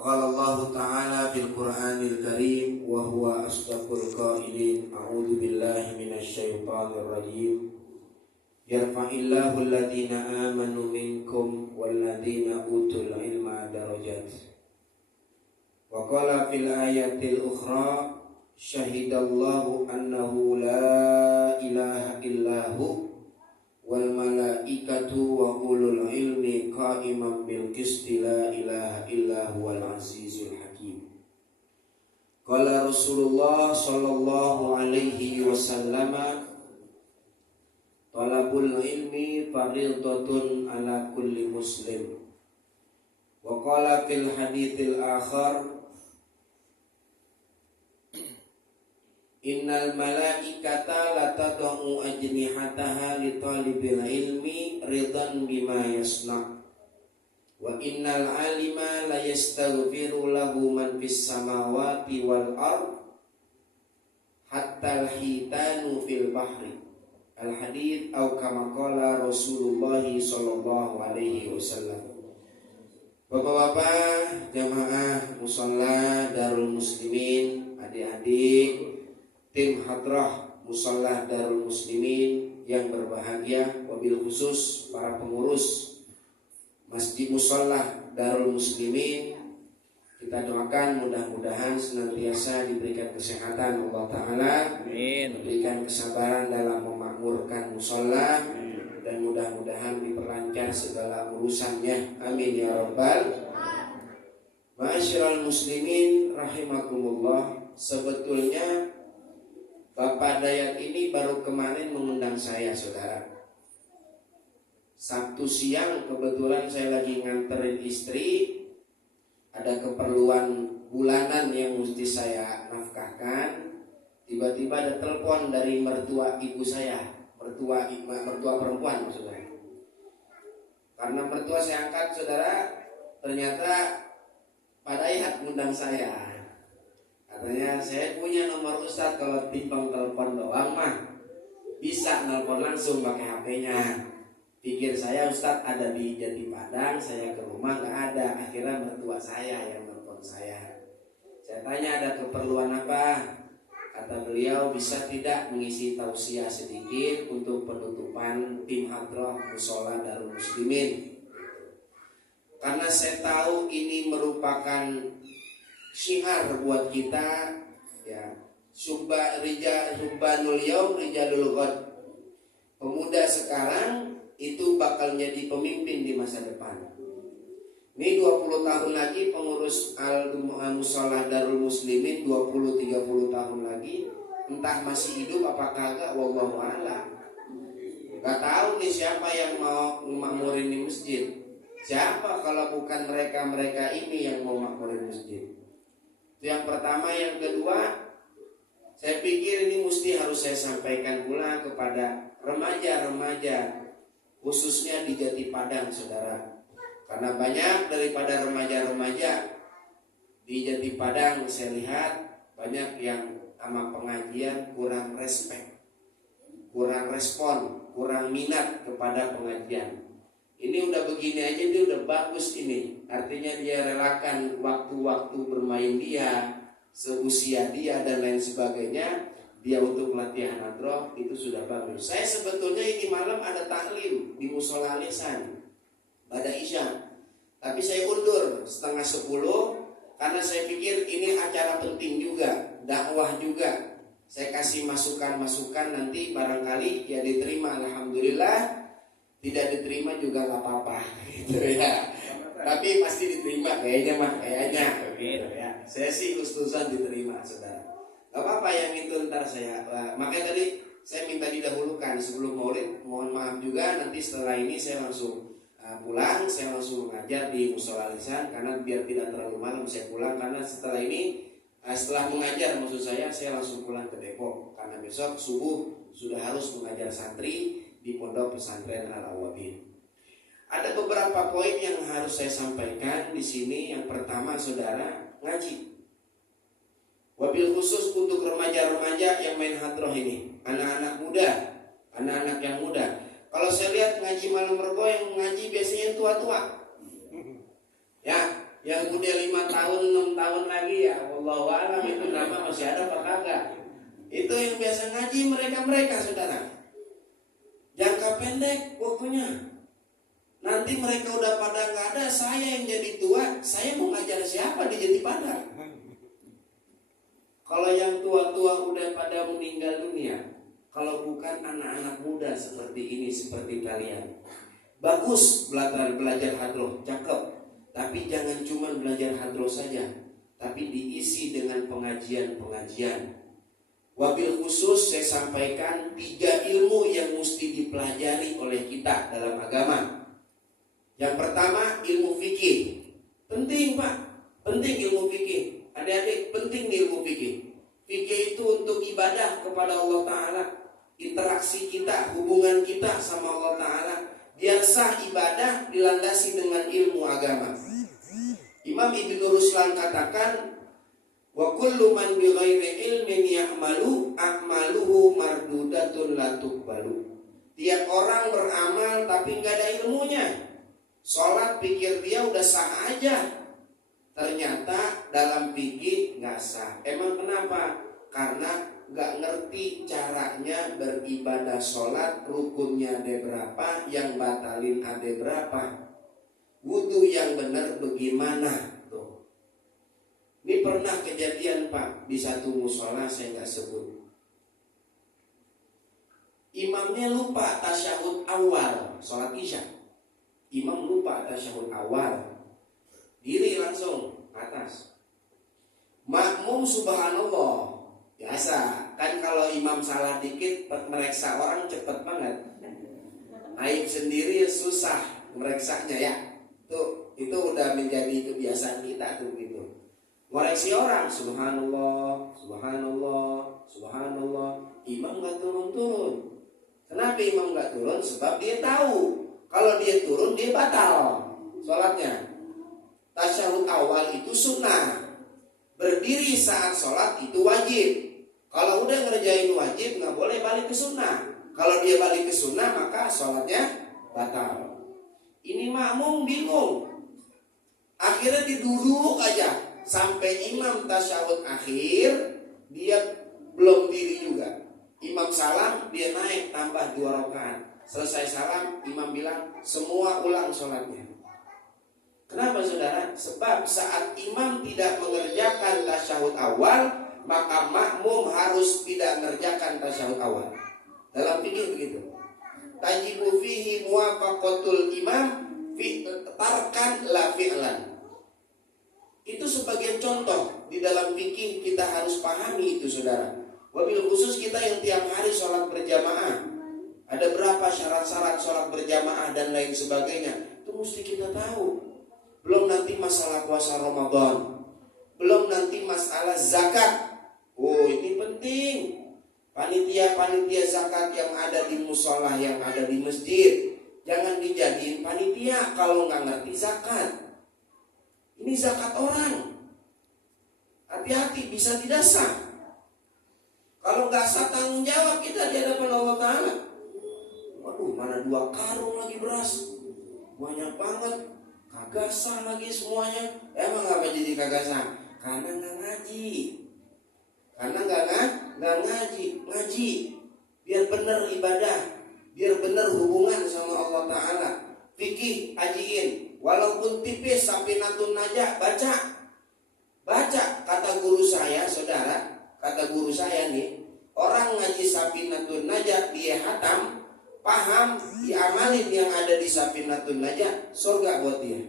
وقال الله تعالى في القرآن الكريم وهو أصدق القائلين أعوذ بالله من الشيطان الرجيم يرفع الله الذين آمنوا منكم والذين أوتوا العلم درجات وقال في الآية الأخرى شهد الله أنه لا إله إلا هو والملائكة وأولو العلم قائما بالقسط لا إله إلا هو العزيز الحكيم قال رسول الله صلى الله عليه وسلم طلب العلم فريضة على كل مسلم وقال في الحديث الآخر Innal malaikata latad'u ajnihataha li talibil ilmi ridan bima yasna wa innal alima la yastaghfiru lahu man fis samawati wal ard hatta al-hitanu fil bahri al hadits au kama qala Rasulullah sallallahu alaihi wasallam. Bapak-bapak jamaah musalla Darul Muslimin, adik-adik tim hadrah musalla Darul Muslimin yang berbahagia, wabil khusus para pengurus Masjid Musalla Darul Muslimin, kita doakan mudah-mudahan senantiasa diberikan kesehatan Allah Ta'ala, diberikan kesabaran dalam memakmurkan musalla, dan mudah-mudahan diperlancar segala urusannya, amin ya rabbal. Ma'asyiral muslimin rahimakumullah. Sebetulnya Bapak Dayat ini baru kemarin mengundang saya, saudara. Sabtu siang kebetulan saya lagi nganterin istri, ada keperluan bulanan yang mesti saya nafkahkan. Tiba-tiba ada telepon dari mertua ibu saya, mertua perempuan maksudnya. Karena mertua saya angkat, saudara, ternyata Pak Dayat ngundang saya. Katanya saya punya nomor Ustadz, kalau timbang telepon doang mah bisa nelpon langsung pakai HP-nya. Pikir saya Ustadz ada di Jati Padang, saya ke rumah nggak ada. Akhirnya mertua saya yang nelpon saya. Saya tanya ada keperluan apa? Kata beliau bisa tidak mengisi tausiah sedikit untuk penutupan tim hadroh mushola Darul Muslimin. Karena saya tahu ini merupakan syiar buat kita, ya, subbanul yaum rijalul ghad. Pemuda sekarang itu bakal jadi pemimpin di masa depan. Ini 20 tahun lagi pengurus al-musholah Darul Muslimin, 20-30 tahun lagi entah masih hidup apa kagak, wallahu a'lam. Gak tahu nih siapa yang mau memakmurin di masjid. Siapa kalau bukan mereka ini yang mau makmurin masjid. Itu yang pertama. Yang kedua, saya pikir ini mesti harus saya sampaikan pula kepada remaja-remaja, khususnya di Jati Padang, saudara. Karena banyak daripada remaja-remaja di Jati Padang saya lihat banyak yang sama pengajian kurang respect, kurang respon, kurang minat kepada pengajian. Ini udah begini aja dia udah bagus ini. Artinya dia relakan waktu-waktu bermain dia, seusia dia dan lain sebagainya, dia untuk latihan hadroh, itu sudah bagus. Saya sebetulnya ini malam ada taklim di Musola Lisan pada Isya, tapi saya undur 9:30 karena saya pikir ini acara penting juga, dakwah juga. Saya kasih masukan-masukan, nanti barangkali ya diterima, alhamdulillah. Tidak diterima juga nggak apa-apa, gitu ya. Tapi pasti diterima kayaknya. Ya. Saya sih ustazan diterima, saudara. Gak apa-apa yang itu ntar saya. Makanya tadi saya minta didahulukan sebelum maulid. Mohon maaf juga nanti setelah ini saya langsung pulang, saya langsung mengajar di Mushola Lisan karena biar tidak terlalu malam saya pulang, karena setelah ini setelah mengajar maksud saya langsung pulang ke Depok karena besok subuh sudah harus mengajar santri di Pondok Pesantren Al-Awabin. Ada beberapa poin yang harus saya sampaikan di sini. Yang pertama, saudara, ngaji. Wabil khusus untuk remaja-remaja yang main hadroh ini, anak-anak muda, anak-anak yang muda. Kalau saya lihat ngaji malam rebo yang ngaji biasanya yang tua-tua. Ya, Yang udah 5 tahun, 6 tahun lagi ya wallahu a'lam itu nama masih ada apa kagak. Itu yang biasa ngaji mereka saudara. Jangka pendek waktunya. Nanti mereka udah pada nggak ada, saya yang jadi tua, saya mau ngajar siapa di Jatipadang? Kalau yang tua-tua udah pada meninggal dunia, kalau bukan anak-anak muda seperti ini, seperti kalian, bagus belajar hadroh, cakep. Tapi jangan cuma belajar hadroh saja, tapi diisi dengan pengajian-pengajian. Wabil khusus saya sampaikan 3 ilmu yang mesti dipelajari oleh kita dalam agama. Yang pertama ilmu fikih. Penting Pak, penting ilmu fikih. Adik-adik penting ilmu fikih. Fikih itu untuk ibadah kepada Allah Ta'ala. Interaksi kita, hubungan kita sama Allah Ta'ala, biar sah ibadah dilandasi dengan ilmu agama. Imam Ibnu Ruslan katakan, wa kullu man bi ghairi ilmin ya'malu a'maluhu mardudatun la tuqbalu. Tiap orang beramal tapi nggak ada ilmunya. Sholat pikir dia udah sah aja, ternyata dalam fikih nggak sah. Emang kenapa? Karena nggak ngerti caranya beribadah sholat, rukunnya ada berapa, yang batalin ada berapa, wudu yang benar bagaimana tuh. Ini pernah kejadian Pak di satu musola, saya nggak sebut. Imamnya lupa tasyahud awal sholat isya. Imam lupa tasyahud awal, diri langsung atas. Makmum subhanallah, biasa kan kalau imam salah dikit mereksa orang cepet banget. Aib sendiri susah mereksanya ya. Itu udah menjadi kebiasaan kita tuh gitu. Ngoreksi orang subhanallah, subhanallah, subhanallah. Imam gak turun-turun. Kenapa imam gak turun? Sebab dia tahu kalau dia turun dia batal sholatnya. Tasyahud awal itu sunnah, berdiri saat sholat itu wajib. Kalau udah ngerjain wajib nggak boleh balik ke sunnah. Kalau dia balik ke sunnah maka sholatnya batal. Ini makmum bingung, akhirnya diduduk aja sampai imam tasyahud akhir, dia belum diri juga. Imam salam, dia naik tambah 2 rakaat. Selesai salam, imam bilang semua ulang sholatnya. Kenapa saudara? Sebab saat imam tidak mengerjakan tasyahud awal, maka makmum harus tidak mengerjakan tasyahud awal. Dalam fikih begitu. Tajibu fihi muwafaqatul imam fi tarkan la fi'lan. Itu sebagai contoh di dalam fikih, kita harus pahami itu saudara. Wabil khusus kita yang tiap hari sholat berjamaah, ada berapa syarat-syarat sholat berjamaah dan lain sebagainya, itu mesti kita tahu. Belum nanti masalah puasa Ramadan, belum nanti masalah zakat. Oh ini penting. Panitia-panitia zakat yang ada di musola, yang ada di masjid, jangan dijadiin panitia kalau nggak ngerti zakat. Ini zakat orang, hati-hati bisa tidak sah. Kalau nggak sah tanggung jawab kita di hadapan Allah Ta'ala. Waduh, mana 2 karung lagi beras, banyak banget, kagak sah lagi semuanya. Emang apa jadi kagak sah? Karena nggak ngaji. Karena nggak ngaji biar benar ibadah, biar benar hubungan sama Allah Ta'ala. Fikih ajiin, walaupun tipis Safinatun Najah baca. Kata guru saya saudara, kata guru saya nih, orang ngaji Safinatun Najah dia hatam, paham, diamalin yang ada di Safinatun Najah, surga buat dia.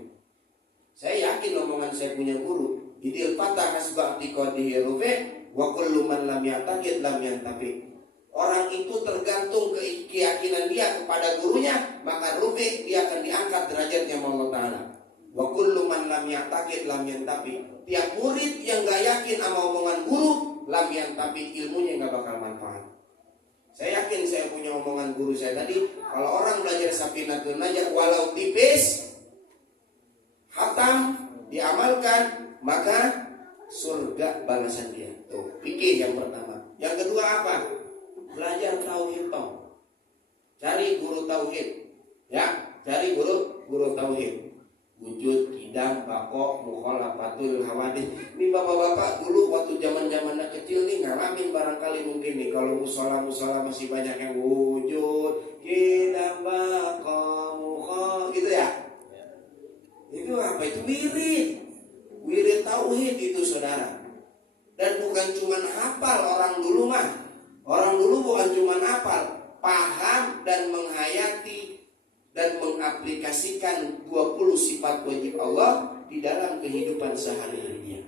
Saya yakin omongan saya punya guru. Idil fatah hasba'ti qadihi rufi wa kullu man lam ya'taqid lam yantafi. Orang itu tergantung keyakinan dia kepada gurunya, maka rufi dia akan diangkat derajatnya Allah Ta'ala. Wa kullu man lam ya'taqid lam yantafi. Tiap murid yang gak yakin sama omongan guru, lam yantafi, ilmunya gak bakal manfaat. Saya yakin saya punya omongan guru saya tadi, kalau orang belajar Safinatun Najah walau tipis, hatam, diamalkan, maka surga balasan dia. Tuh, fikih yang pertama. Yang kedua apa? Belajar tauhid toh. Cari guru tauhid. Ya, cari guru tauhid. wujud, hidang, bako, mukhalafatul hawadith. Ini bapak-bapak dulu waktu zaman-zaman kecil nih ngalamin barangkali mungkin nih kalau musola masih banyak yang wujud, hidang, bako, gitu ya. Itu apa? Itu wirid tauhid itu saudara. Dan bukan cuma hafal orang dulu mah. Orang dulu bukan cuma hafal, paham dan menghayati dan mengaplikasikan 20 sifat wajib Allah di dalam kehidupan sehari-harinya.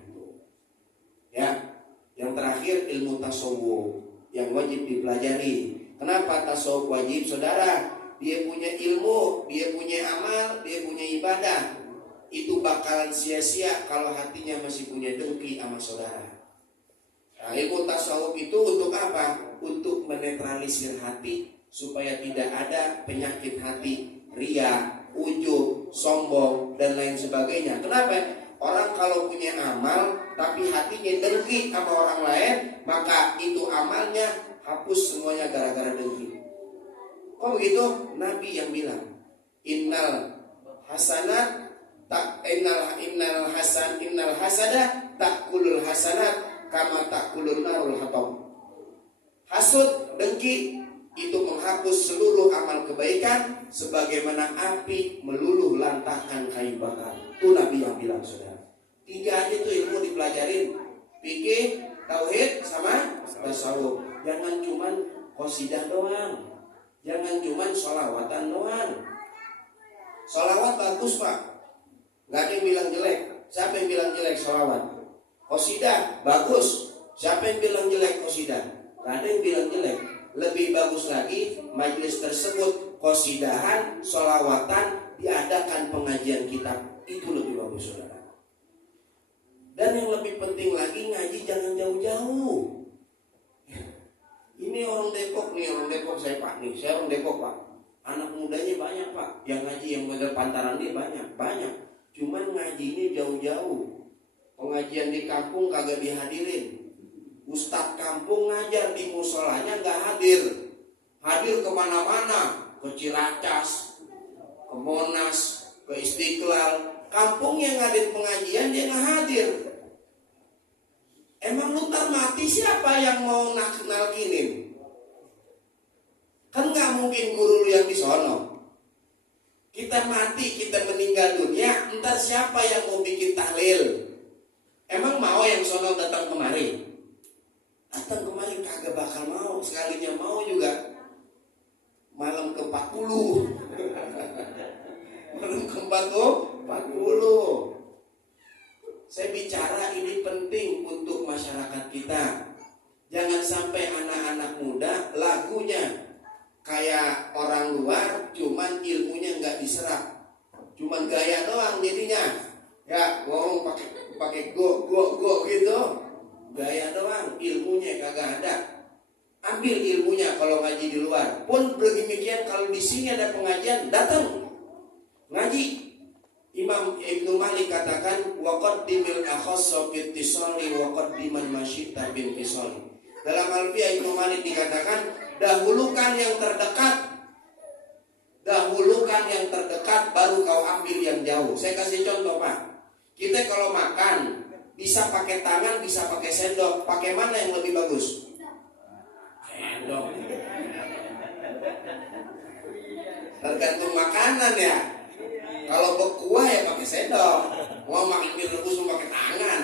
Ya, yang terakhir ilmu tasawuf yang wajib dipelajari. Kenapa tasawuf wajib, saudara? Dia punya ilmu, dia punya amal, dia punya ibadah. Itu bakalan sia-sia kalau hatinya masih punya dengki sama saudara. Nah, ilmu tasawuf itu untuk apa? Untuk menetralisir hati supaya tidak ada penyakit hati, ria, ujub, sombong dan lain sebagainya. Kenapa? Orang kalau punya amal tapi hatinya dengki sama orang lain, maka itu amalnya hapus semuanya gara-gara dengki. Kok begitu? Nabi yang bilang, innal hasada takulul hasanat kama takulun narul hatam. Hasud, dengki itu menghapus seluruh amal kebaikan sebagaimana api meluluh lantahkan kayu bakar. Itu Nabi yang bilang, saudara. 3 aja tuh ilmu dipelajarin, fikih, tauhid sama tasawuf. Jangan cuman qasidah doang, jangan cuman sholawatan doang. Sholawat bagus pak, nggak ada yang bilang jelek. Siapa yang bilang jelek sholawat? Qasidah bagus, siapa yang bilang jelek qasidah? Nggak ada yang bilang jelek. Lebih bagus lagi majelis tersebut qasidahan, sholawatan, diadakan pengajian kitab. Itu lebih bagus saudara. Dan yang lebih penting lagi, ngaji jangan jauh-jauh. Ini orang Depok nih, orang Depok saya pak nih, saya orang Depok pak. Anak mudanya banyak pak, yang ngaji yang model pantaran dia banyak. Cuman ngajinya jauh-jauh. Pengajian di kampung kagak dihadirin. Ustadz kampung ngajar di musolanya nggak hadir. Hadir kemana-mana, ke Ciracas, ke Monas, ke Istiqlal. Kampung yang hadir pengajian dia nggak hadir. Emang lu ntar mati siapa yang mau nalkinin? Kan nggak mungkin guru lu yang di sono. Kita mati, kita meninggal dunia, entar siapa yang mau bikin tahlil? Emang mau yang sono datang kemari? Datang kemari kagak bakal mau. Sekalinya mau juga malam ke-40. Malam ke-40. Saya bicara ini penting untuk masyarakat kita. Jangan sampai anak-anak muda lagunya kayak orang luar, cuman ilmunya nggak diserap, cuman gaya doang jadinya. Ya ngomong pakai go gitu, gaya doang, ilmunya kagak ada. Ambil ilmunya kalau ngaji di luar. Pun demikian kalau di sini ada pengajian, datang ngaji. Imam Ibnu Malik katakan waqaddimil akhassa bil tisali waqaddiman masyita bil tisali. Dalam Alfiah Ibnu Malik dikatakan dahulukan yang terdekat baru kau ambil yang jauh. Saya kasih contoh pak. Kita kalau makan bisa pakai tangan, bisa pakai sendok. Pakai mana yang lebih bagus? Sendok. Tergantung makanan ya. Kalau berkuah ya pakai sendok. Mau makan mie rebus mau pakai tangan.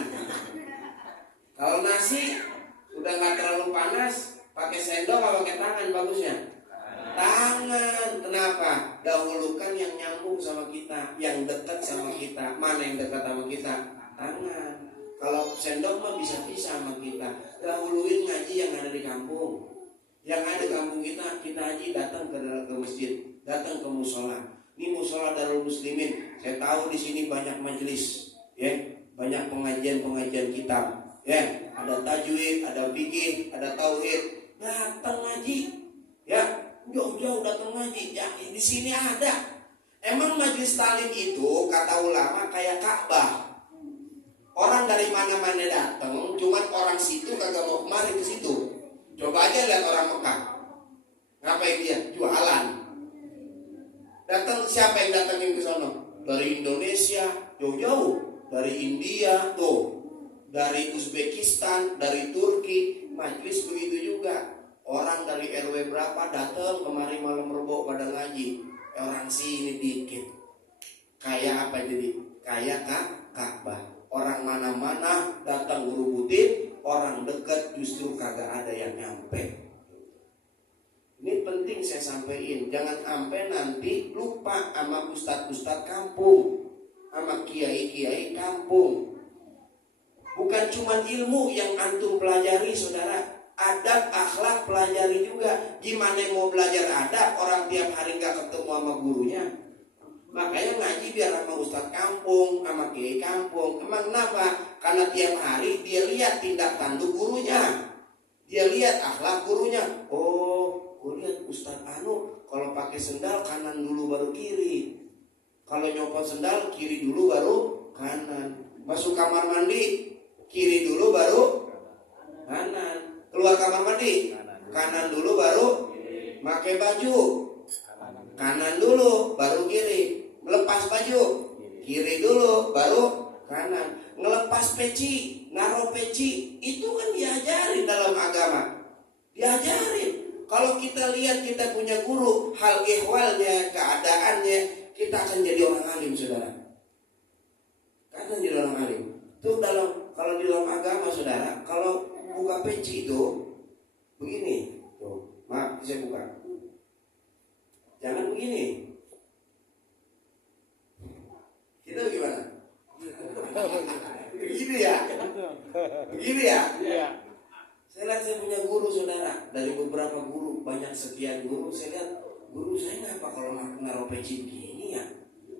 Kalau nasi udah nggak terlalu panas, pakai sendok atau pakai tangan bagusnya? Tangan. Kenapa? Dahulukan yang nyambung sama kita, yang dekat sama kita. Mana yang dekat sama kita? Tangan. Kalau sendok mah bisa-bisa sama kita. Dahuluin ngaji yang ada di kampung. Yang ada di kampung kita haji datang ke masjid, datang ke musola. Ini musola Darul Muslimin. Saya tahu di sini banyak majelis, ya, banyak pengajian kitab, ya. Ada tajwid, ada fikih, ada tauhid. Datang ngaji, ya. Jauh-jauh datang ngaji. Ya, di sini ada. Emang majelis talim itu kata ulama kayak Ka'bah. Orang dari mana-mana datang, cuman orang situ kagak mau kemari ke situ. Coba aja lihat orang Mekah. Ngapain dia? Jualan. Datang siapa yang datangin ke sono? Dari Indonesia jauh-jauh, dari India tuh, dari Uzbekistan, dari Turki, majelis begitu juga. Orang dari RW berapa datang kemari malam Rebo pada ngaji. Orang sini dikit. Kayak apa jadi? Kayak Ka'bah. Orang mana-mana datang ngerubutin, orang dekat justru kagak ada yang nyampe. Ini penting saya sampaikan. Jangan sampai nanti lupa sama ustadz-ustadz kampung, sama kiai-kiai kampung. Bukan cuma ilmu yang antum pelajari, saudara. Adab, akhlak pelajari juga. Gimana mau belajar adab orang tiap hari gak ketemu sama gurunya? Makanya ngaji biar sama ustadz kampung, sama kiai kampung. Emang kenapa? Karena tiap hari dia lihat tindak tanduk gurunya, dia lihat akhlak gurunya. Oh, gue lihat ustadz kalau pakai sendal kanan dulu baru kiri. Kalau nyopot sendal kiri dulu baru kanan. Masuk kamar mandi kiri dulu baru kanan. Keluar kamar mandi kanan dulu baru. Pakai baju kanan dulu baru kiri. Melepas baju kiri dulu baru kanan. Ngelepas peci, naruh peci, itu kan diajarin dalam agama. Diajarin. Kalau kita lihat kita punya guru, hal ehwalnya, keadaannya, kita akan jadi orang alim, saudara. Akan jadi orang alim. Itu kalau di dalam agama, saudara, kalau buka peci itu begini. Tuh, maaf, saya buka. Jangan begini. Kita gimana? Begini ya? Begini ya? Saya lihat saya punya guru, saudara. Dari beberapa guru, banyak sekian guru. Saya lihat guru saya ngapa kalau naruh peci begini ya?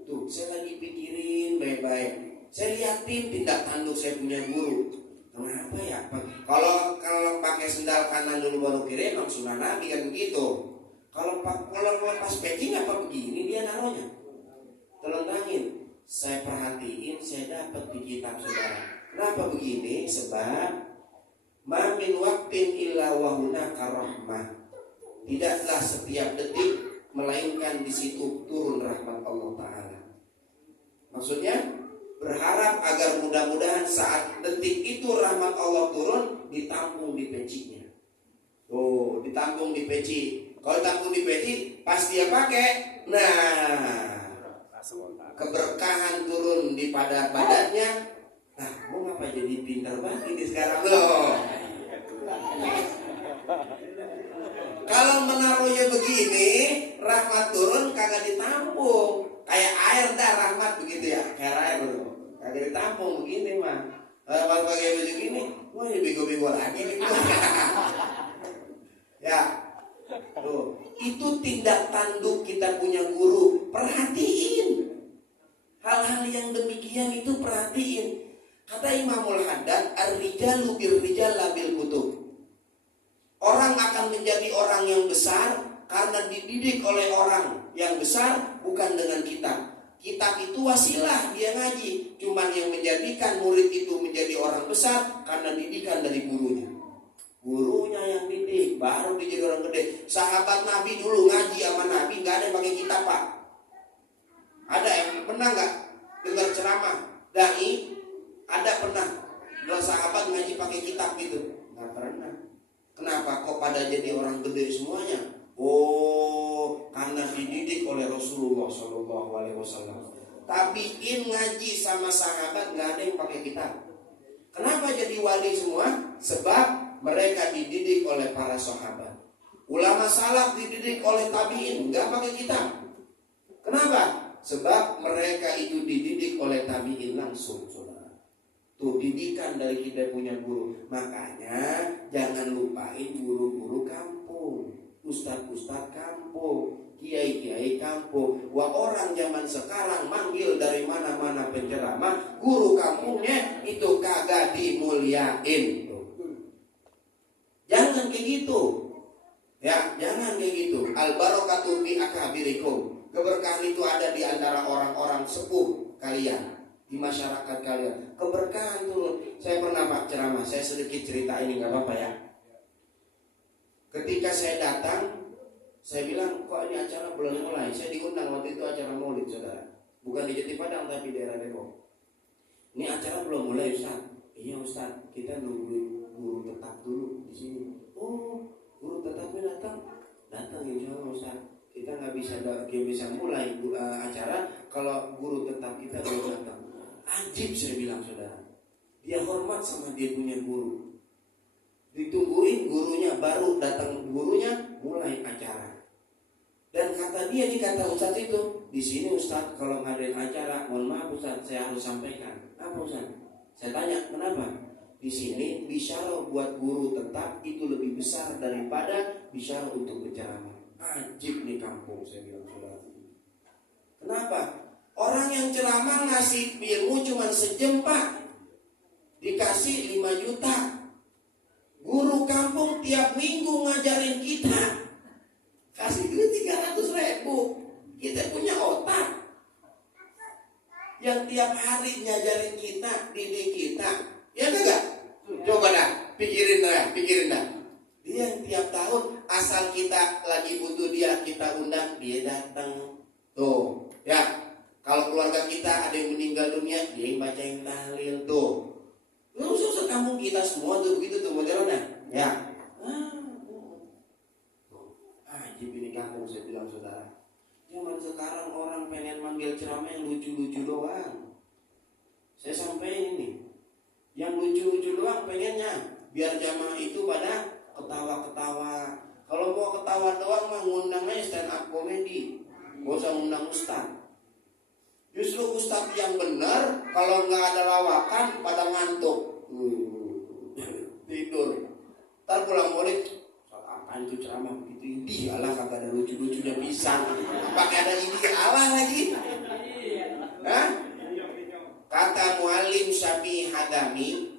Tuh, saya lagi pikirin baik-baik. Saya liatin tindak tanduk saya punya guru. Kenapa ya? Kalau pakai sendal kanan dulu baru kiri, emang sunnah Nabi kan begitu. Kalau lepas peci ngapa begini dia naruhnya? Telentangin. Saya perhatiin, saya dapat di kitab, saudara. Kenapa begini? Sebab ma min waqtin illa wa hunaka rahmah. Tidaklah setiap detik melainkan di situ turun rahmat Allah Ta'ala. Maksudnya berharap agar mudah-mudahan saat detik itu rahmat Allah turun, ditampung di pecinya. Oh, ditampung di peci. Kalau ditampung di peci, pas dia pakai, nah keberkahan turun di pada badannya. Nah, mau ngapa jadi pintar banget ini sekarang loh? Kalau menaruhnya begini, rahmat turun kagak ditampung. Kayak air dah rahmat begitu ya, kayak air loh. Kagak ditampung begini mah. Kalau pakai baju gini, wah ini bego-bego lagi nih. Ya, tuh, itu tindak tanduk kita punya guru. Perhatiin hal-hal yang demikian itu, perhatiin. Kata Imamul Haddad, ar-rijalu bir-rijal bil kutub. Orang akan menjadi orang yang besar karena dididik oleh orang yang besar, bukan dengan kitab. Kitab itu wasilah dia ngaji. Cuman yang menjadikan murid itu menjadi orang besar karena didikan dari gurunya. Gurunya yang didik, baru dia jadi orang gede. Sahabat Nabi dulu ngaji sama Nabi, gak ada yang pakai kitab, Pak. Ada yang pernah gak dengar ceramah dai? Ada pernah dua sahabat ngaji pakai kitab gitu? Nggak pernah. Kenapa kok pada jadi orang gede semuanya? Oh, karena dididik oleh Rasulullah SAW. Tabiin ngaji sama sahabat nggak ada yang pakai kitab. Kenapa jadi wali semua? Sebab mereka dididik oleh para sahabat. Ulama salaf dididik oleh tabiin nggak pakai kitab. Kenapa? Sebab mereka itu dididik oleh tabiin langsung, saudara. Tuh, didikan dari kita punya guru. Makanya jangan lupain guru-guru kampung, ustadz-ustadz kampung, kiai-kiai kampung. Wah, orang zaman sekarang manggil dari mana-mana penceramah, guru kampungnya itu kagak dimuliain. Tuh. Jangan kayak gitu. Ya, jangan kayak gitu. Al barakatu fi akabirikum. Keberkahan itu ada di antara orang-orang sepuh kalian, di masyarakat kalian. Keberkahan turun. Saya pernah Pak ceramah, saya sedikit cerita ini nggak apa-apa ya. Ketika saya datang, saya bilang kok ini acara belum mulai. Saya diundang waktu itu acara maulid, saudara. bukan di Jati Padang tapi daerah Depok. Ini acara belum mulai Ustaz. Iya Ustaz, kita nungguin guru tetap dulu di sini. Oh, guru tetapnya datang insya Allah Ustaz. Kita nggak bisa mulai acara kalau guru tetap kita belum datang. Ajib saya bilang saudara. Dia hormat sama dia punya guru. Ditungguin gurunya, baru datang gurunya, mulai acara. Dan kata dia, kata Ustaz itu, di sini Ustaz kalau ngadain acara, mohon maaf Ustaz, saya harus sampaikan. Apa Ustaz? Saya tanya, kenapa? Di sini bisyara buat guru tetap itu lebih besar daripada bisyara untuk berceramah. Ajib nih kampung, saya bilang saudara. Kenapa? Orang yang ceramah ngasih ilmu cuma sejam Pak, dikasih 5 juta. Guru kampung tiap minggu ngajarin kita, kasih duit 300.000. Kita punya otak yang tiap hari ngajarin kita, didik kita. Ya enggak? Coba dah, pikirin dah. Dia yang tiap tahun asal kita lagi butuh dia, kita undang, dia datang. Tuh, ya. Kalau keluarga kita ada yang meninggal dunia, dia yang bacain tahlil tuh. Susah kampung kita semua tuh begitu tuh modelnya. Ya. Ajib ini kampung, saya bilang saudara. Zaman sekarang orang pengen manggil ceramah yang lucu-lucu doang. Saya sampaikan ini, yang lucu-lucu doang pengennya biar jamaah itu pada ketawa-ketawa. Kalau mau ketawa doang mah ngundangnya stand up comedy, gak usah ngundang ustaz. Justru ustaz yang benar kalau nggak ada lawakan pada ngantuk, tidur. Ntar pulang murid, apaan itu ceramah begitu? Ini Allah kagak ada lucu-lucunya bisa. Pakai ada ini Allah lagi. Hah? Kata Muallim Syafi'i Hadami,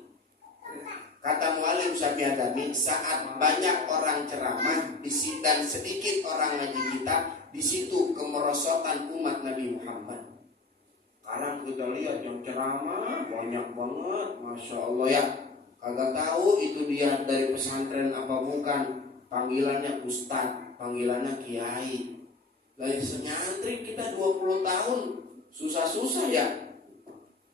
saat banyak orang ceramah dan sedikit orang ngaji kitab, di situ kemerosotan umat Nabi Muhammad. Sekarang kita lihat yang ceramah banyak banget, masya Allah ya. Kagak tahu itu dia dari pesantren apa bukan. Panggilannya ustaz, panggilannya kiai. Dari senyantri kita 20 tahun susah-susah ya.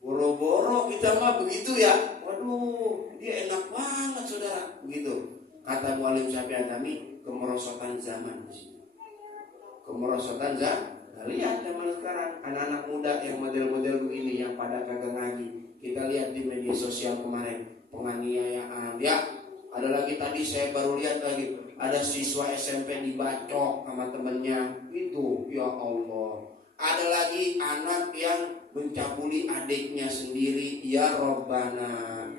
Boro-boro kita mah begitu ya. Waduh, dia enak banget saudara. Begitu. Kata Muallim Syafi'i Hadami, kemerosotan zaman di sini. Kemerosotan zaman. Nah, lihat zaman sekarang anak-anak muda yang model-model begini yang pada kagak ngaji. Kita lihat di media sosial kemarin penganiayaan ya. Ada lagi tadi saya baru lihat lagi, ada siswa SMP dibacok sama temennya. Itu ya Allah. Ada lagi anak yang mencabuli adiknya sendiri. Ya Rabbana.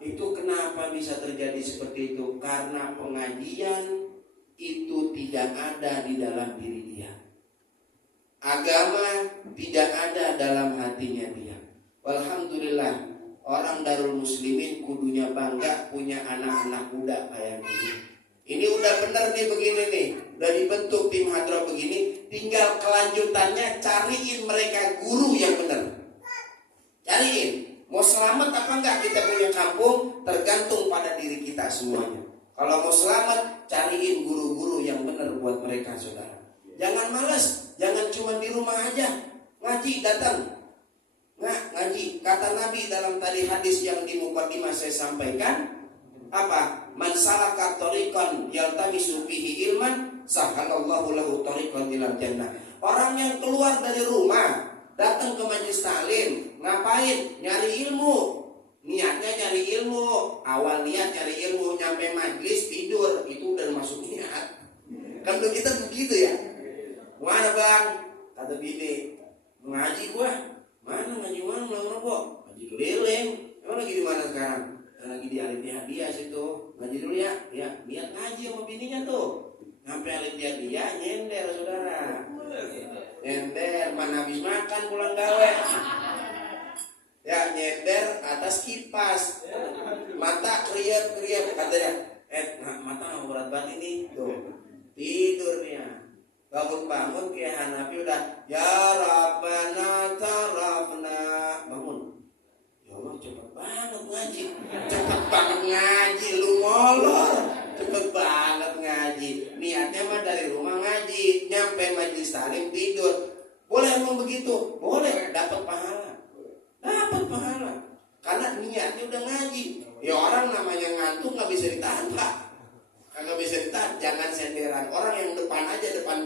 Itu kenapa bisa terjadi seperti itu? Karena pengajian itu tidak ada di dalam diri dia. Agama tidak ada dalam hatinya dia. Alhamdulillah, orang Darul Muslimin kudunya bangga punya anak-anak muda kayak gini. Ini udah benar nih begini nih, udah dibentuk tim hadroh begini. Tinggal kelanjutannya cariin mereka guru yang benar. Cariin. Mau selamat apa enggak kita punya kampung tergantung pada diri kita semuanya. Kalau mau selamat, cariin guru-guru yang benar buat mereka saudara. Jangan malas, jangan cuma di rumah aja. Ngaji datang. Ngaji. Kata Nabi dalam tadi hadis yang di mukadimah saya sampaikan, apa? Man salaka tariqan yaltamisu fihi ilman, sahalallahu lahu tariqan ilal jannah. Orang yang keluar dari rumah datang ke majelis taklim, ngapain? Nyari ilmu. Niatnya nyari ilmu. Awal niat nyari ilmu, nyampe majelis tidur, itu udah masuk niat. Kan kita begitu ya. Mana bang? Kata bini, ngaji gua. Mana ngaji mana Robo? Ngaji keliling. Emang lagi di mana sekarang? Lagi di Alifiyah dia situ. Ngaji dulu ya. Ya, niat ngaji sama bininya tuh. Sampai Alifiyah dia nyender saudara. Nyender, mana habis makan pulang gawe. Ya nyender atas kipas. Mata kriep. Katanya, mata berat banget ini. Tuh, tidur dia. Bangun kayak Hanafi udah, ya Rabbana tarafna. Bangun. Ya Allah cepet banget ngaji. Lu molor. Cepet banget ngaji. Niatnya mah dari rumah ngaji, nyampe majelis taklim tidur. Boleh emang begitu? Boleh, dapat pahala. Dapat pahala. Karena niatnya udah ngaji. Ya orang namanya ngantuk nggak bisa ditahan, Pak. Kagak bisa ditahan. Jangan senderan. Orang yang depan aja, depan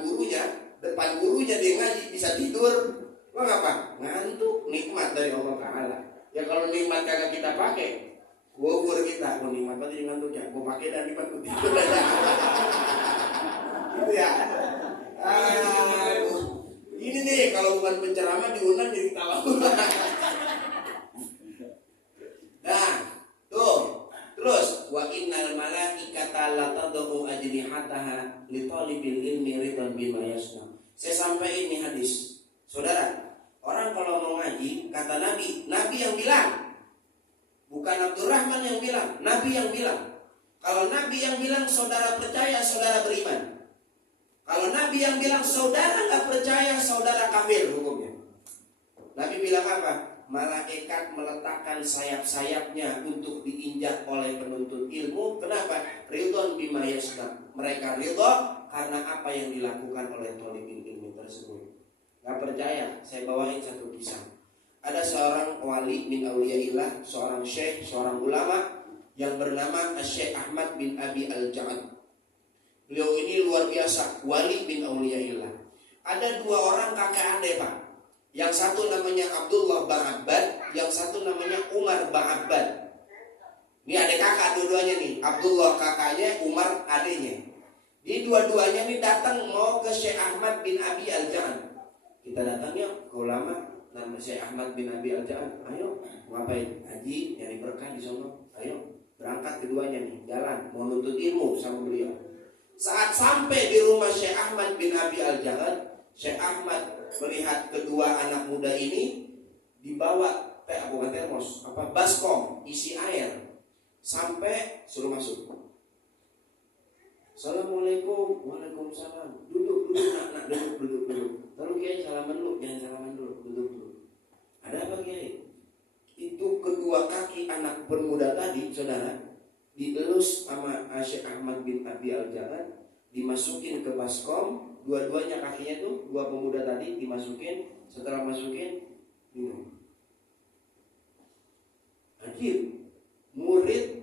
gurunya dia ngaji bisa tidur. Lo ngapa? Ngantuk. Nikmat dari Allah Ta'ala. Ya kalau nikmat kagak kita pakai, gugur kita. Oh nikmat banget ngantuk ya. Gue pakai dan nikmat gue tidur aja. Gitu ya. Ini nih kalau bukan penceramah diundang jadi tawa. Nah, tuh. Terus wa innal malaikata la tad'u ajnihataha li talibil ilmi ridan bima yasna. Saya sampai ini hadis. Saudara, orang kalau mau ngaji, kata Nabi yang bilang. Bukan Abdurrahman yang bilang, Nabi yang bilang. Kalau Nabi yang bilang saudara percaya, saudara beriman. Kalau Nabi yang bilang saudara nggak percaya, saudara kafir hukumnya. Nabi bilang apa? Malaikat meletakkan sayap-sayapnya untuk diinjak oleh penuntut ilmu. Kenapa? Ridwan bima yasna. Mereka ridho karena apa yang dilakukan oleh thalibul ilmi tersebut. Gak percaya? Saya bawain satu kisah. Ada seorang wali min auliyaillah, seorang syekh, seorang ulama yang bernama Syekh Ahmad bin Abi Al-Ja'ad. Beliau ini luar biasa, wali bin auliyaillah. Ada dua orang kakak adik, Pak. Yang satu namanya Abdullah Ba'abbad, yang satu namanya Umar Ba'abbad. Ini adik kakak dua-duanya nih. Abdullah kakaknya, Umar adiknya. Di dua-duanya nih datang mau ke Syekh Ahmad bin Abi Al-Ja'ad. Kita datang yuk ke ulama nama Syekh Ahmad bin Abi Al-Ja'ad. Ayo, ngapain? Haji, nyari berkah di sana. Ayo, berangkat keduanya nih, jalan mau nuntut ilmu sama beliau. Saat sampai di rumah Syekh Ahmad bin Abi Al-Ja'ad, Syekh Ahmad melihat kedua anak muda ini dibawa bukan termos, baskom isi air sampai suruh masuk. Assalamualaikum, waalaikumsalam. Duduk nak, duduk. Lalu Kiai salaman dulu, jangan salaman dulu, duduk. Ada apa Kiai? Itu kedua kaki anak bermuda tadi, saudara, dielus sama Syekh Ahmad bin Abi Al-Ja'ad, dimasukin ke baskom. Dua-duanya kakinya tuh, dua pemuda tadi dimasukin. Setelah masukin, minum. Ajib. Murid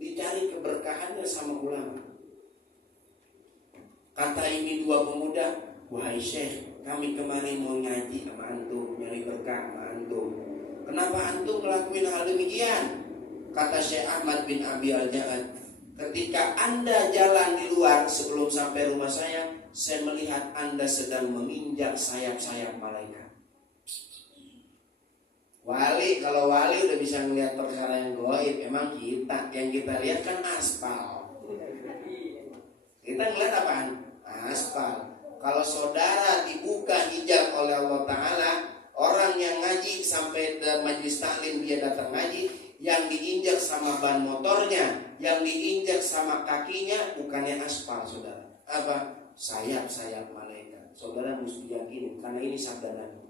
dicari keberkahannya sama ulama. Kata ini dua pemuda, wahai Syekh, kami kemarin mau ngaji sama antum, nyari berkah sama antum. Kenapa antum ngelakuin hal demikian? Kata Syekh Ahmad bin Abi Al-Ja'ad, ketika Anda jalan di luar sebelum sampai rumah saya melihat Anda sedang menginjak sayap-sayap malaikat. Wali, kalau wali udah bisa melihat perkara yang gaib, emang kita yang kita lihat kan aspal. Kita ngeliat apaan? Aspal. Kalau saudara dibuka hijab oleh Allah Ta'ala, orang yang ngaji sampai majelis taklim dia datang ngaji, yang diinjak sama ban motornya, yang diinjak sama kakinya bukannya aspal, saudara. Apa? Sayap-sayap malaikat. Saudara mesti yakini, karena ini sabda Nabi.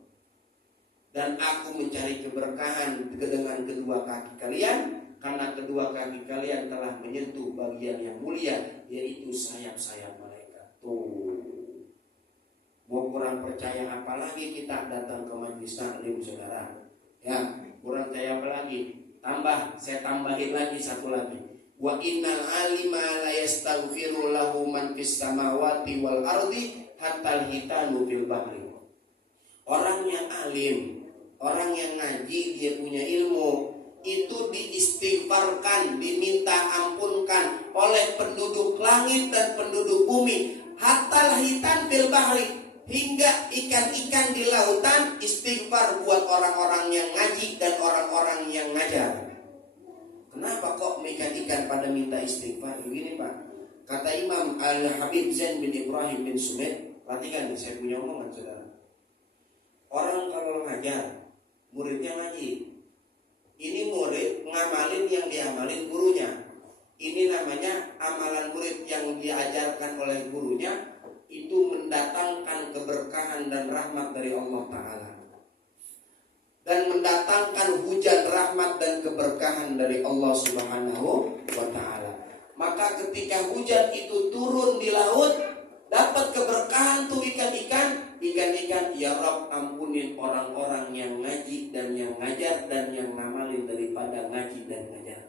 Dan aku mencari keberkahan dengan kedua kaki kalian, karena kedua kaki kalian telah menyentuh bagian yang mulia, yaitu sayap-sayap malaikat. Tuh. Mau kurang percaya apalagi kita datang ke majelis taklim, saudara. Ya, kurang percaya apalagi? Saya tambahin lagi satu lagi. Wa innal alima la yastaghfiru lahu man fis samawati wal ardi hatta hitanu fil bahri. Orang yang alim, orang yang ngaji, dia punya ilmu, itu diistighfarkan, diminta ampunkan oleh penduduk langit dan penduduk bumi. Hatta hitan fil bahri, hingga ikan-ikan di lautan istighfar buat orang-orang yang ngaji dan orang-orang yang ngajar. Kenapa kok ikan-ikan pada minta istighfar? Begini Pak, kata Imam Al-Habib Zain bin Ibrahim bin Sumed, perhatikan nih, saya punya omongan saudara. Orang kalau ngajar, muridnya ngaji. Ini murid ngamalin yang diamalin gurunya. Ini namanya amalan murid yang diajarkan oleh gurunya, itu mendatangkan keberkahan dan rahmat dari Allah Ta'ala, dan mendatangkan hujan rahmat dan keberkahan dari Allah Subhanahu wa Ta'ala. Maka ketika hujan itu turun di laut, dapat keberkahan tuh ikan-ikan, ikan-ikan, ya Rob ampunin orang-orang yang ngaji dan yang ngajar dan yang ngamalin daripada ngaji dan ngajar.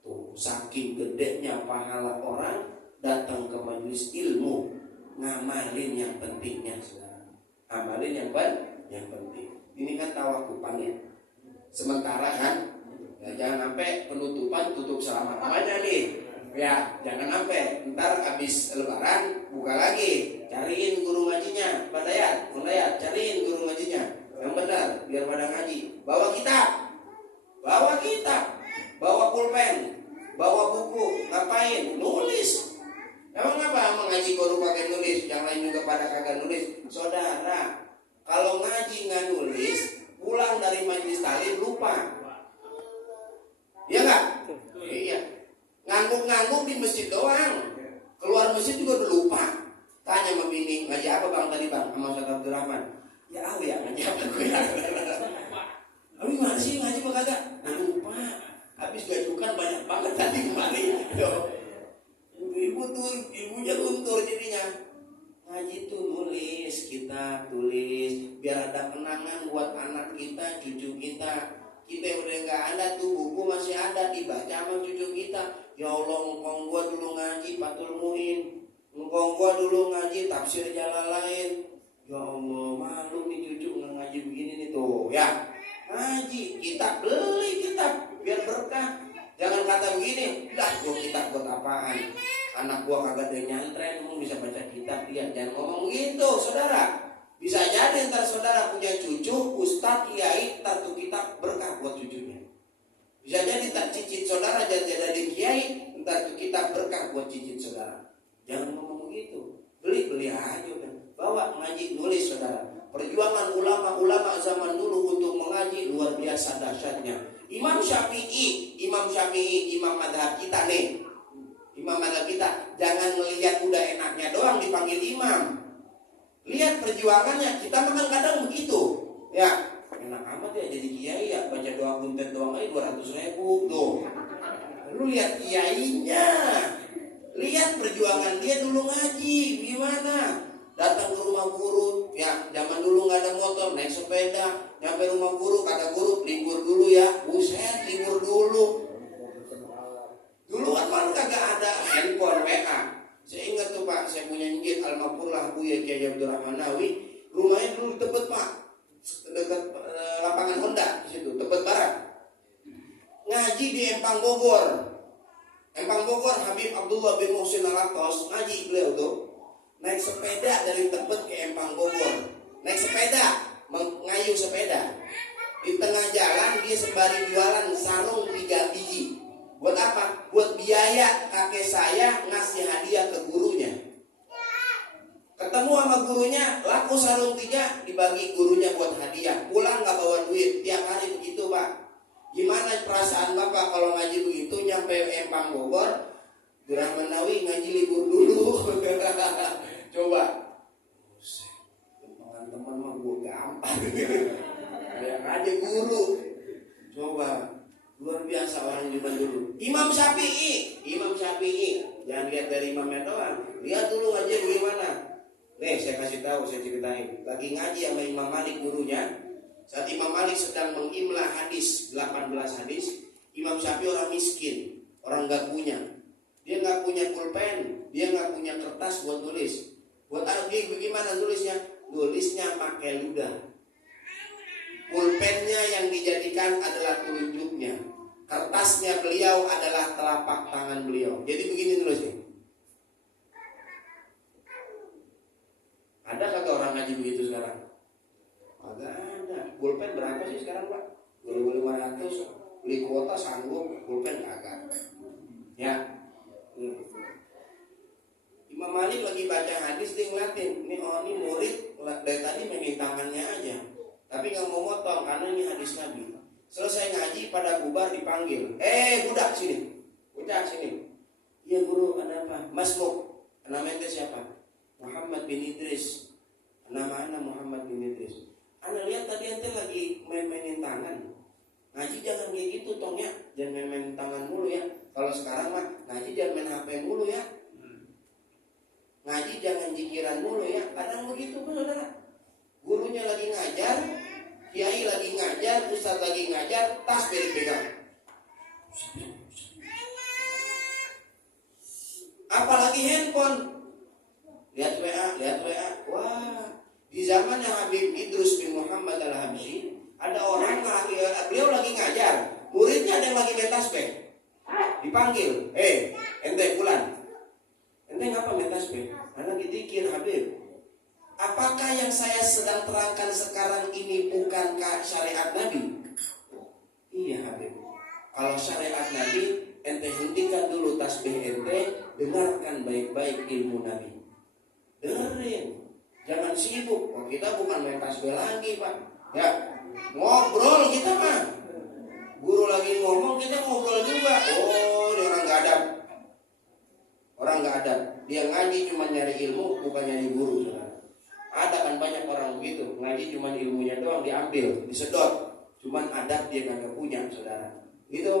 Tuh, saking gedenya pahala orang datang ke majelis ilmu, ngamalin yang pentingnya. Amalin yang penting. Ini kan tawakufannya. Sementara kan, ya jangan sampai penutupan tutup selama-lamanya nih. Ya, jangan sampai ntar habis lebaran buka lagi, cariin guru ngajinya, Padayat, cariin guru ngajinya yang benar biar pada ngaji. Bawa kitab, bawa pulpen, bawa buku, ngapain? Nulis. Emang apa mengaji baru pakai nulis, yang lain juga pada kagak nulis? Saudara, kalau ngaji nggak nulis, pulang dari majelis taklim lupa. Iya nggak? Iya. Ngangguk-ngangguk di masjid doang, keluar masjid juga udah lupa. Tanya sama bini, ngaji apa bang tadi bang? Sama Ustaz Abdurrahman. Ya ngaji apa gue ya? Tapi mana sih ngaji apa kagak? Lupa. Habis gajukan banyak banget tadi kemarin. Ibunya luntur jadinya. Ngaji tuh nulis, kita tulis biar ada kenangan buat anak kita, cucu kita. Kita udah nggak ada tuh buku, masih ada dibaca sama cucu kita. Ya Allah, engkong gua dulu ngaji Fathul Muin, engkong gua dulu ngaji Tafsir Jalalain. Ya Allah, malu nih cucu nggak ngaji begini nih tuh. Ya ngaji, kita beli kitab biar berkah. Jangan kata begini, dah gua kitab buat apaan? Anak gua kagak ada nyantren, mau bisa baca kitab dia. Jangan ngomong gitu, saudara. Bisa jadi ntar saudara punya cucu, ustadz, kiai, satu kitab berkah buat cucunya. Bisa jadi tak cicit saudara jadi kiai, ntar kitab berkah buat cicit saudara. Jangan ngomong begitu. Beli aja kan. Bawa ngaji nulis saudara. Perjuangan ulama-ulama zaman dulu untuk mengaji luar biasa dahsyatnya. Imam Syafi'i, imam madhab kita nih. Imam madhab kita jangan melihat udah enaknya doang dipanggil imam. Lihat perjuangannya, kita memang kadang begitu. Ya, enak amat ya jadi kiai ya, baca doa kuntet doang aja 200.000 tuh. Lu lihat kiainya, lihat perjuangan dia dulu ngaji, gimana? Datang ke rumah guru, ya zaman dulu nggak ada motor, naik sepeda, nyampe rumah guru, kata guru libur dulu ya, buset libur dulu. Dulu kan malah kagak ada handphone WA. Saya ingat tuh Pak, saya punya njit almarhumlah Buya Kiai Abdurrahman Nawi, rumahnya dulu Tebet Pak, dekat lapangan Honda di situ, Tebet Barat. Ngaji di Empang Bogor, Habib Abdullah bin Muhsin Al-Atos ngaji beliau tuh, naik sepeda dari Tebet ke Empang Bogor, naik sepeda, mengayuh sepeda. Di tengah jalan dia sembari jualan sarung 3 biji. Buat apa? Buat biaya kakek saya ngasih hadiah ke gurunya. Ketemu sama gurunya, laku sarung 3 dibagi gurunya buat hadiah. Pulang gak bawa duit, tiap hari begitu Pak. Gimana perasaan Bapak kalau ngaji begitu, nyampe Empang Bogor, Abdurrahman Nawi ngaji libur dulu. Coba. Teman-teman mah gue gampang. Yang aja guru. Coba. Luar biasa orang zaman dulu. Imam Syafi'i, jangan lihat dari imamnya doang, lihat dulu ngaji bagaimana. Nih saya kasih tahu, saya ceritain. Lagi ngaji sama Imam Malik gurunya. Saat Imam Malik sedang mengimla hadis 18 hadis, Imam Syafi'i orang miskin, orang nggak punya. Dia nggak punya pulpen, dia nggak punya kertas buat tulis. Buat dia bagaimana tulisnya? Tulisnya pakai ludah. Pulpennya yang dijadikan adalah telunjuknya, kertasnya beliau adalah telapak tangan beliau. Jadi begini nulisnya. Ada kagak orang ngaji begitu sekarang? Kagak ada. Pulpen berapa sih sekarang Pak? 2.500. Beli kuota sanggup, pulpen kagak. Ya. Imam Malik lagi baca hadis, dia ngeliatin, ini murid dari tadi mainin tangannya aja, tapi nggak mau motong karena ini hadis Nabi. Selesai ngaji pada bubar dipanggil, budak sini, iya guru ada apa? Masmuk, nama ente siapa? Muhammad bin Idris. Nama anak Muhammad bin Idris. Anak lihat tadi ente lagi main-mainin tangan. Ngaji jangan kayak gitu tong ya, jangan main-main tangan mulu ya. Kalau sekarang mah ngaji jangan main HP mulu ya. Ngaji jangan jikiran mulu ya. Kadang begitu kan saudara. Gurunya lagi ngajar, kiai lagi ngajar, ustaz lagi ngajar, tasbih dipegang. Apalagi handphone. Lihat WA. Wah, di zamannya Habib Idrus bin Muhammad Al-Habsyi, ada orang beliau lagi ngajar, muridnya ada yang lagi main tasbih. Dipanggil, ente pulang. Ente ngapa main tasbih? Anak dikir Habib. Apakah yang saya sedang terangkan sekarang ini bukankah syariat Nabi? Iya Habib. Kalau syariat Nabi, ente hentikan dulu tasbih ente, dengarkan baik-baik ilmu Nabi. Dengerin, jangan sibuk. Oh, kita bukan main tasbih lagi Pak. Ya, ngobrol kita mah. Guru lagi ngomong, kita ngobrol juga. Oh, ini orang gak adab. Orang gak adab. Dia ngaji cuma nyari ilmu, bukan nyari guru. Ada kan banyak orang begitu, ngaji cuma ilmunya doang diambil, disedot, cuman adab dia kagak punya, saudara. Gitu.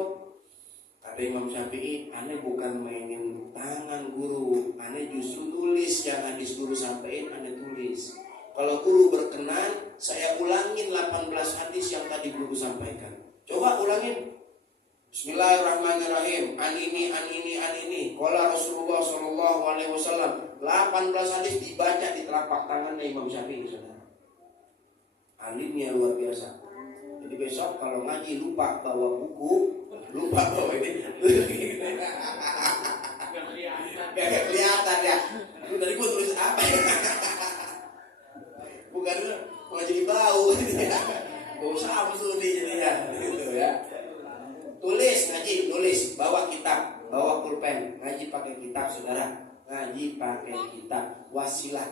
Kata Imam Syafi'i, aneh bukan mainin tangan guru, aneh justru tulis yang hadis guru sampaikan, aneh tulis. Kalau guru berkenan, saya ulangin 18 hadis yang tadi guru sampaikan. Coba ulangin. Bismillahirrahmanirrahim. An ini. Qala Rasulullah sallallahu alaihi wasallam. 18 hadis dibaca di telapak tangannya Imam Syafi'i, saudara. Alimnya luar biasa. Jadi besok kalau ngaji lupa bawa buku, lupa bawa ini. Gak kelihatan ya. Tadi gua tulis apa ya? Bukan ngaji bau. Gak usah apa tuh jadinya. Gitu ya. Tulis, ngaji, bawa kitab, bawa pulpen, ngaji pakai kitab, saudara. Ngaji pakai kitab. Wasilah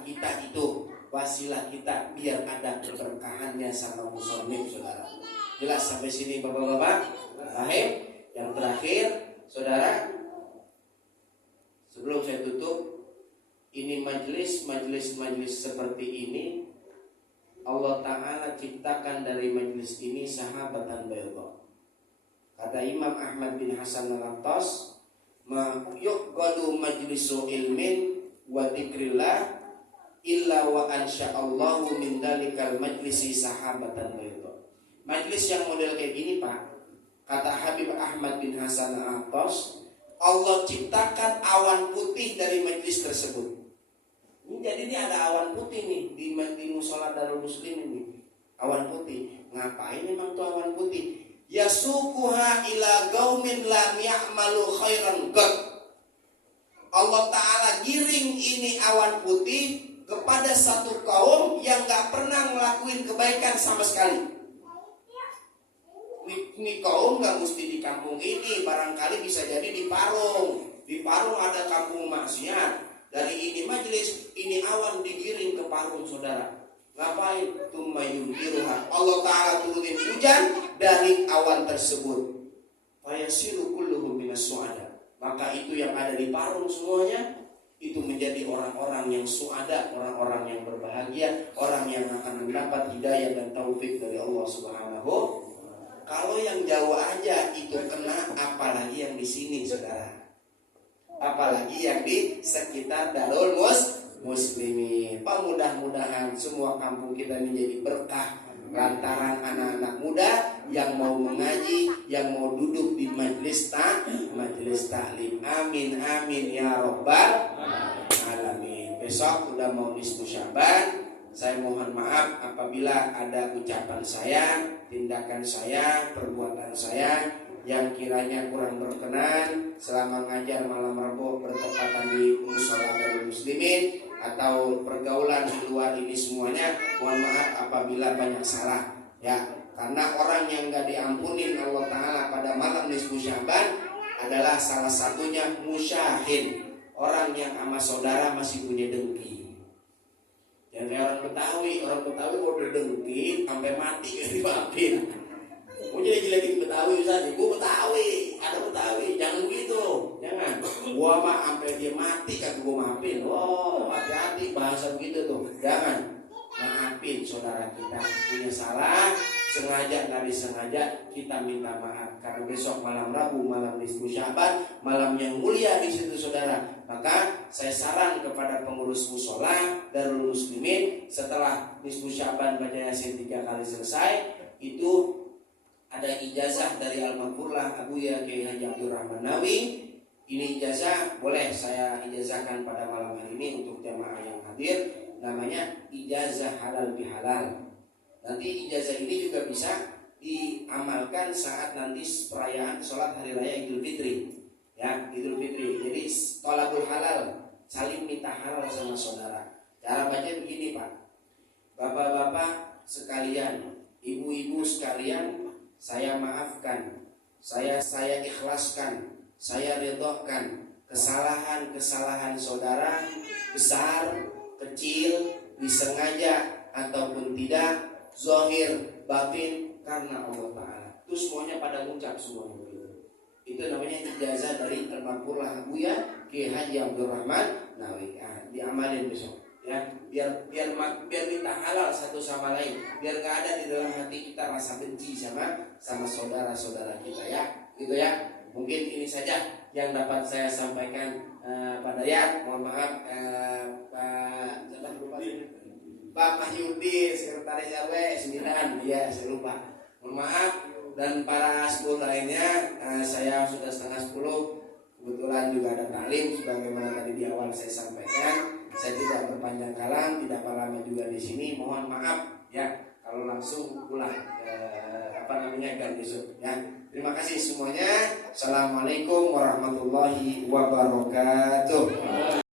kita biar ada keberkahannya sama musonif, saudara. Jelas sampai sini bapak-bapak? Paham? Yang terakhir, saudara, sebelum saya tutup, ini majelis seperti ini Allah Ta'ala ciptakan dari majelis ini sahabatan bayda. Kata Imam Ahmad bin Hasan Al-Attas, ma yuqadu majlisu ilmin wa dzikrillah illa wa ansya'allahu min dalikal majlisi sahabatan bayda. Majlis yang model kayak gini Pak, kata Habib Ahmad bin Hasan Al-Attas, Allah ciptakan awan putih dari majlis tersebut. Jadi ini ada awan putih nih di musola Darul Muslim ini. Awan putih. Ngapain emang tuh awan putih? Yasukuha ila gaumin lam ya'malu khairan qad. Allah Ta'ala giring ini awan putih kepada satu kaum yang gak pernah ngelakuin kebaikan sama sekali. Ini kaum gak mesti di kampung ini, barangkali bisa jadi di Parung. Di Parung ada kampung maksiat. Dari ini majelis, ini awan digiring ke Parung, saudara. Ngapain? Tumayungiruha. Allah Ta'ala turunin hujan dari awan tersebut. Fayasiru kulluhum minas su'ada. Maka itu yang ada di Parung semuanya, itu menjadi orang-orang yang su'ada, orang-orang yang berbahagia, orang yang akan mendapat hidayah dan taufik dari Allah Subhanahu. Kalau yang jauh aja itu kena, apalagi yang di sini, saudara. Apalagi yang di sekitar Darul Muslimin. Mudah-mudahan semua kampung kita menjadi berkah lantaran anak-anak muda yang mau mengaji, yang mau duduk di majelis taklim. Amin amin ya rabbal alamin. Besok udah mau nisfu Sya'ban. Saya mohon maaf apabila ada ucapan saya, tindakan saya, perbuatan saya yang kiranya kurang berkenan selama ngajar malam Rabu bertepatan di musola Darul Muslimin atau pergaulan di luar ini semuanya. Mohon maaf apabila banyak salah ya, karena orang yang gak diampunin Allah Ta'ala pada malam nisfu Sya'ban adalah salah satunya musyahid, orang yang sama saudara masih punya dengki. Yang kayak orang Betawi udah dengki sampai mati gak dimaafin. Mau jadi lagi Betawi misalnya, gue Betawi, ada Betawi, jangan begitu, jangan. Gua mah sampai dia mati kan gue maafin. Wow, hati-hati bahasa begitu tuh, jangan. Maafin saudara kita punya salah, sengaja nggak disengaja, kita minta maaf. Karena besok malam Rabu, malam nisfu Sya'ban, malam yang mulia di situ saudara. Maka saya saran kepada pengurus musola Darul Muslimin, setelah nisfu Sya'ban baca Yasin 3 kali selesai, itu ada ijazah dari Al-Maghfurlah Abuya Kiai Haji Abdul Rahman Nawi. Ini ijazah boleh saya ijazahkan pada malam hari ini untuk jamaah yang hadir, namanya ijazah halal bihalal. Nanti ijazah ini juga bisa diamalkan saat nanti perayaan sholat hari raya Idul Fitri, ya, Idul Fitri. Jadi tolabul halal, saling minta halal sama saudara. Cara baca begini Pak, bapak-bapak sekalian, ibu-ibu sekalian, saya maafkan, saya ikhlaskan, saya ridhokan kesalahan-kesalahan saudara, besar, kecil, disengaja ataupun tidak, zahir, batin, karena Allah Ta'ala. Itu semuanya pada mengucap semuanya begitu. Itu namanya ijazah dari Al-Maghfurlah Abuya Kiai Haji Abdul Rahman Nawi. Diamalin besok, ya, biar minta halal satu sama lain, biar gak ada di dalam hati kita rasa benci sama saudara-saudara kita, ya, gitu ya. Mungkin ini saja yang dapat saya sampaikan pada ya. Mohon maaf Pak Mahyudi, Sekretaris RW 9, ya saya lupa. Mohon maaf, dan para sepuh lainnya, saya sudah setengah 10. Kebetulan juga ada taklim, sebagaimana tadi di awal saya sampaikan. Saya tidak berpanjang kalam, tidak lama juga di sini. Mohon maaf ya kalau langsung pulang gang besok. Ya, terima kasih semuanya. Assalamualaikum warahmatullahi wabarakatuh.